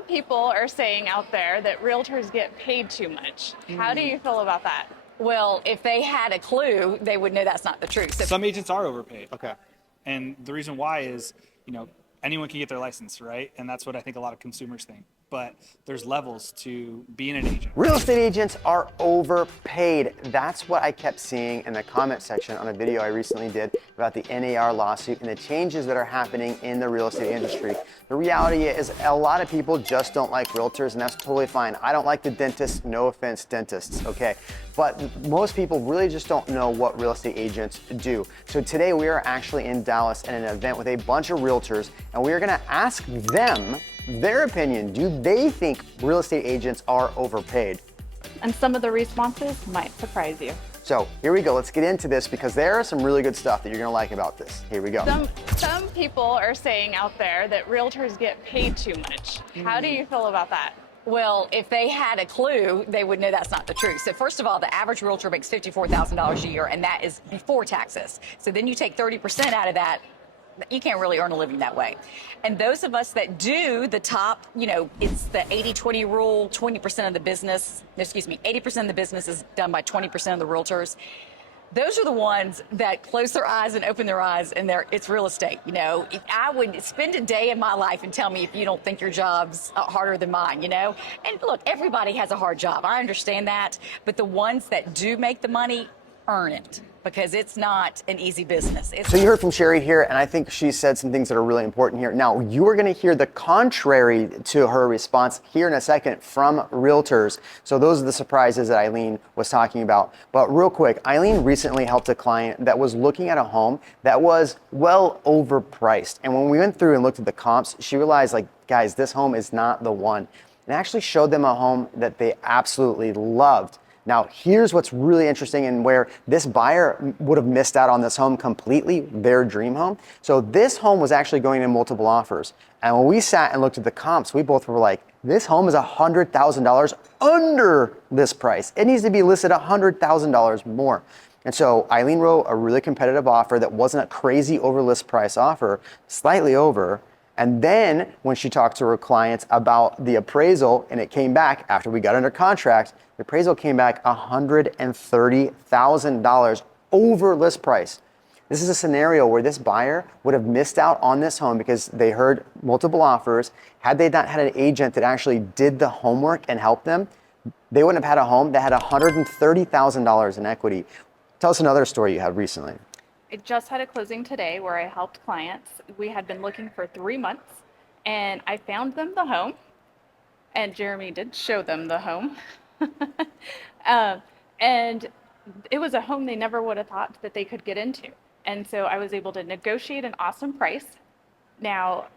Some people are saying out there that realtors get paid too much. How do you feel about that? Well, if they had a clue, they would know that's not the truth. So Some agents are overpaid. Okay. And the reason why is, anyone can get their license, right? And that's what I think a lot of consumers think. But there's levels to being an agent. Real estate agents are overpaid. That's what I kept seeing in the comment section on a video I recently did about the NAR lawsuit and the changes that are happening in the real estate industry. The reality is a lot of people just don't like realtors, and that's totally fine. I don't like the dentists, no offense dentists, okay? But most people really just don't know what real estate agents do. So today we are actually in Dallas at an event with a bunch of realtors, and we are gonna ask them their opinion. Do they think real estate agents are overpaid? And some of the responses might surprise you. So here we go. Let's get into this because there are some really good stuff that you're gonna like about this. Here we go. Some people are saying out there that realtors get paid too much. How do you feel about that? well, if they had a clue, they would know that's not the truth. So first of all, the average realtor makes $54,000 a year, and that is before taxes. So then you take 30% out of that, you can't really earn a living that way. And those of us that do the top, it's the 80-20 rule, 20% of the business, 80% of the business is done by 20% of the realtors. Those are the ones that close their eyes and open their eyes, and it's real estate. If I would spend a day in my life and tell me if you don't think your job's harder than mine, And look, everybody has a hard job. I understand that. But the ones that do make the money earn it, because it's not an easy business. So you heard from Sherry here, and I think she said some things that are really important here. Now, you are going to hear the contrary to her response here in a second from realtors. So those are the surprises that Eileen was talking about. But real quick, Eileen recently helped a client that was looking at a home that was well overpriced. And when we went through and looked at the comps, she realized, guys, this home is not the one. And actually showed them a home that they absolutely loved. Now, here's what's really interesting and where this buyer would have missed out on this home completely, their dream home. So this home was actually going in multiple offers. And when we sat and looked at the comps, we both were like, this home is $100,000 under this price. It needs to be listed $100,000 more. And so Eileen wrote a really competitive offer that wasn't a crazy over list price offer, slightly over. And then when she talked to her clients about the appraisal and it came back after we got under contract, the appraisal came back $130,000 over list price. This is a scenario where this buyer would have missed out on this home because they heard multiple offers. Had they not had an agent that actually did the homework and helped them, they wouldn't have had a home that had $130,000 in equity. Tell us another story you had recently. I just had a closing today where I helped clients. We had been looking for 3 months, and I found them the home, and Jeremy did show them the home. And it was a home they never would have thought that they could get into. And so I was able to negotiate an awesome price. Now,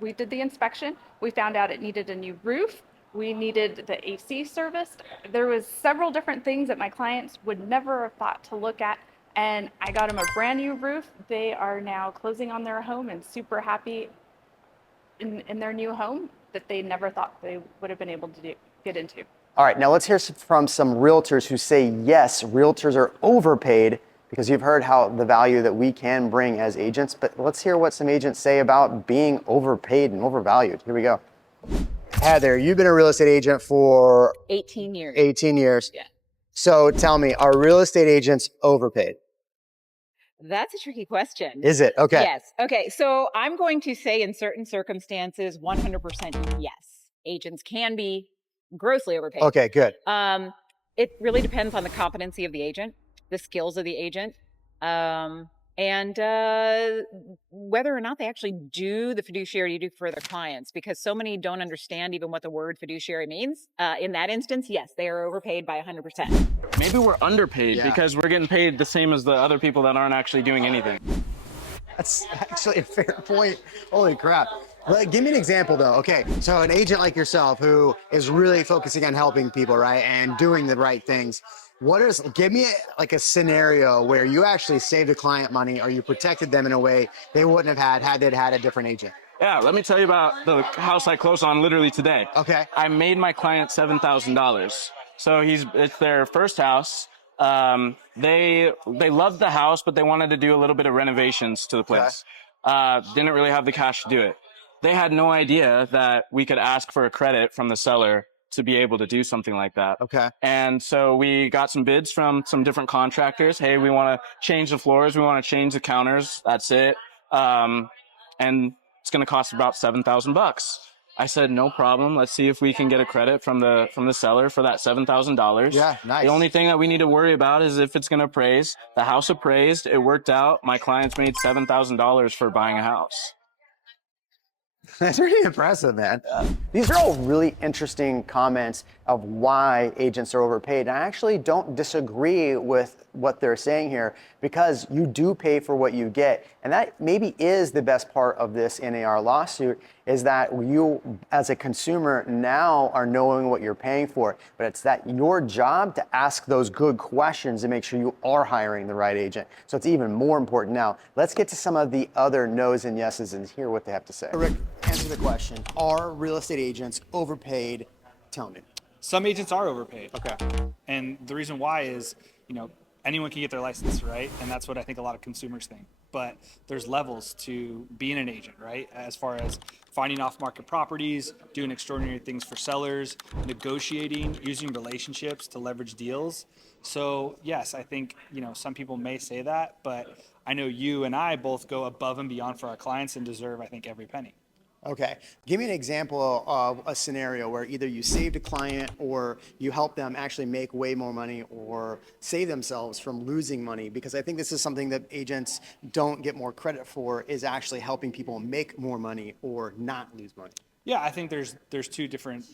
we did the inspection. We found out it needed a new roof. We needed the AC serviced. There was several different things that my clients would never have thought to look at. And I got them a brand new roof. They are now closing on their home and super happy in their new home that they never thought they would have been able to get into. All right, now let's hear from some realtors who say, yes, realtors are overpaid, because you've heard how the value that we can bring as agents, but let's hear what some agents say about being overpaid and overvalued. Here we go. Heather, you've been a real estate agent for 18 years. 18 years. Yeah. So tell me, are real estate agents overpaid? That's a tricky question. Is it? Okay. Yes. Okay. So I'm going to say in certain circumstances, 100% yes. Agents can be grossly overpaid. Okay, good. It really depends on the competency of the agent, the skills of the agent, and whether or not they actually do the fiduciary duty for their clients, because so many don't understand even what the word fiduciary means. In that instance, yes, they are overpaid by 100%. Maybe we're underpaid because we're getting paid the same as the other people that aren't actually doing anything. That's actually a fair point. Holy crap. Give me an example though. Okay, so an agent like yourself who is really focusing on helping people, right, and doing the right things. Give me a scenario where you actually saved a client money or you protected them in a way they wouldn't have had they'd had a different agent. Yeah, let me tell you about the house I closed on literally today. Okay. I made my client $7,000. So it's their first house. They loved the house, but they wanted to do a little bit of renovations to the place. Didn't really have the cash to do it. they had no idea that we could ask for a credit from the seller to be able to do something like that. Okay. And so we got some bids from some different contractors. Hey, we want to change the floors. We want to change the counters. That's it. And it's going to cost about $7,000. I said, no problem. Let's see if we can get a credit from the seller for that $7,000. Yeah, nice. The only thing that we need to worry about is if it's going to appraise. The house appraised. It worked out. My clients made $7,000 for buying a house. That's pretty impressive, man. These are all really interesting comments of why agents are overpaid. And I actually don't disagree with what they're saying here, because you do pay for what you get. And that maybe is the best part of this NAR lawsuit, is that you as a consumer now are knowing what you're paying for. But it's that your job to ask those good questions and make sure you are hiring the right agent. So it's even more important now. Let's get to some of the other no's and yeses and hear what they have to say. Rick, answer the question. Are real estate agents overpaid? Tell me. Some agents are overpaid. Okay. And the reason why is, anyone can get their license, right? And that's what I think a lot of consumers think. But there's levels to being an agent, right? As far as finding off-market properties, doing extraordinary things for sellers, negotiating, using relationships to leverage deals. So yes, I think, some people may say that, but I know you and I both go above and beyond for our clients and deserve, I think, every penny. Okay. Give me an example of a scenario where either you saved a client or you helped them actually make way more money or save themselves from losing money, because I think this is something that agents don't get more credit for, is actually helping people make more money or not lose money. Yeah, I think there's two different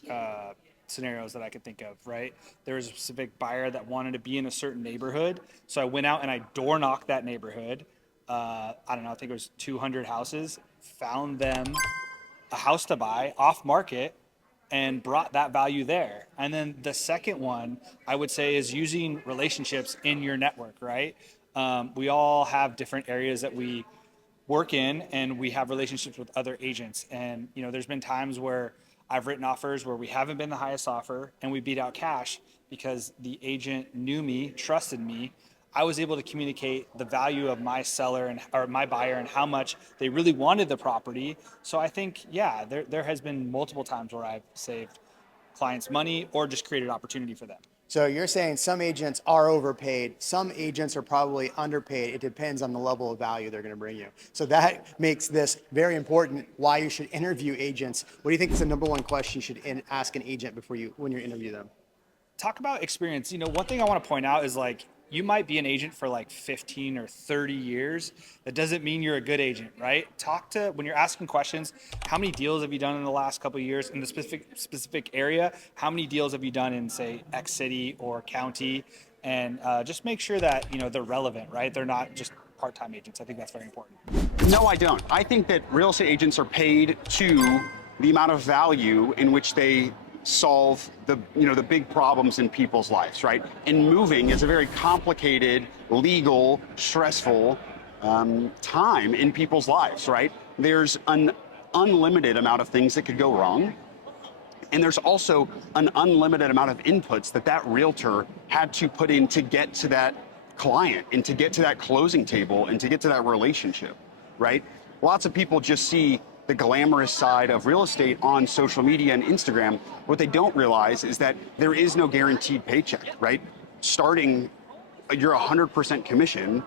scenarios that I could think of, right? There was a specific buyer that wanted to be in a certain neighborhood. So I went out and I door knocked that neighborhood. I don't know, I think it was 200 houses, found them a house to buy off market and brought that value there. And then the second one I would say is using relationships in your network, right? We all have different areas that we work in, and we have relationships with other agents. And, there's been times where I've written offers where we haven't been the highest offer and we beat out cash because the agent knew me, trusted me. I was able to communicate the value of my seller or my buyer and how much they really wanted the property. So I think, yeah, there has been multiple times where I've saved clients money or just created opportunity for them. So you're saying some agents are overpaid, some agents are probably underpaid. It depends on the level of value they're going to bring you. So that makes this very important, why you should interview agents. What do you think is the number one question you should ask an agent when you interview them? Talk about experience. One thing I want to point out is you might be an agent for 15 or 30 years. That doesn't mean you're a good agent, right? When you're asking questions, how many deals have you done in the last couple of years in the specific area? How many deals have you done in, say, X city or county? And just make sure that, they're relevant, right? They're not just part-time agents. I think that's very important. No, I don't. I think that real estate agents are paid to the amount of value in which they solve the big problems in people's lives, right? And moving is a very complicated, legal, stressful time in people's lives, right? There's an unlimited amount of things that could go wrong. And there's also an unlimited amount of inputs that realtor had to put in to get to that client and to get to that closing table and to get to that relationship, right? Lots of people just see the glamorous side of real estate on social media and Instagram. What they don't realize is that there is no guaranteed paycheck, right? Starting, you're 100% commission,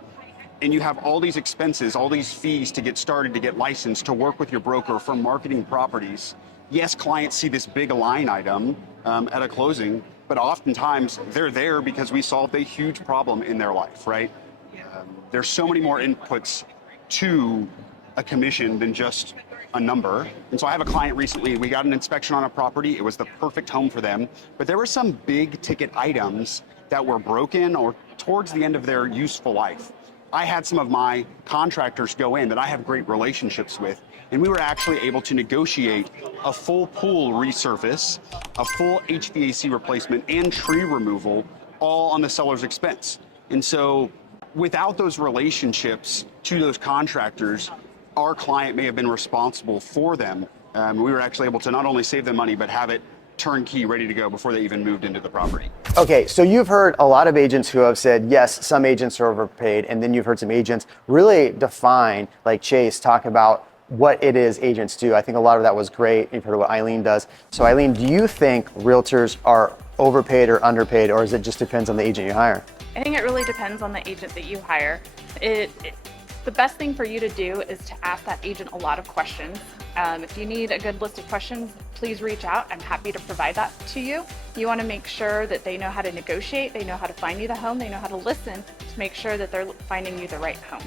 and you have all these expenses, all these fees to get started, to get licensed, to work with your broker for marketing properties. Yes, clients see this big line item at a closing, but oftentimes they're there because we solved a huge problem in their life, right? There's so many more inputs to a commission than just a number. And so I have a client recently, we got an inspection on a property. It was the perfect home for them, but there were some big ticket items that were broken or towards the end of their useful life. I had some of my contractors go in that I have great relationships with, and we were actually able to negotiate a full pool resurface, a full HVAC replacement, and tree removal, all on the seller's expense. And so without those relationships to those contractors, our client may have been responsible for them. We were actually able to not only save them money, but have it turnkey, ready to go before they even moved into the property. Okay, so you've heard a lot of agents who have said, yes, some agents are overpaid, and then you've heard some agents really define, like Chase, talk about what it is agents do. I think a lot of that was great. You've heard what Eileen does. So Eileen, do you think realtors are overpaid or underpaid, or is it just depends on the agent you hire? I think it really depends on the agent that you hire. The best thing for you to do is to ask that agent a lot of questions. If you need a good list of questions, please reach out. I'm happy to provide that to you. You want to make sure that they know how to negotiate, they know how to find you the home, they know how to listen to make sure that they're finding you the right home.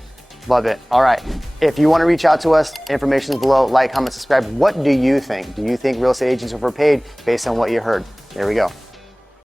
Love it. All right. If you want to reach out to us, information is below. Like, comment, subscribe. What do you think? Do you think real estate agents are overpaid based on what you heard? There we go.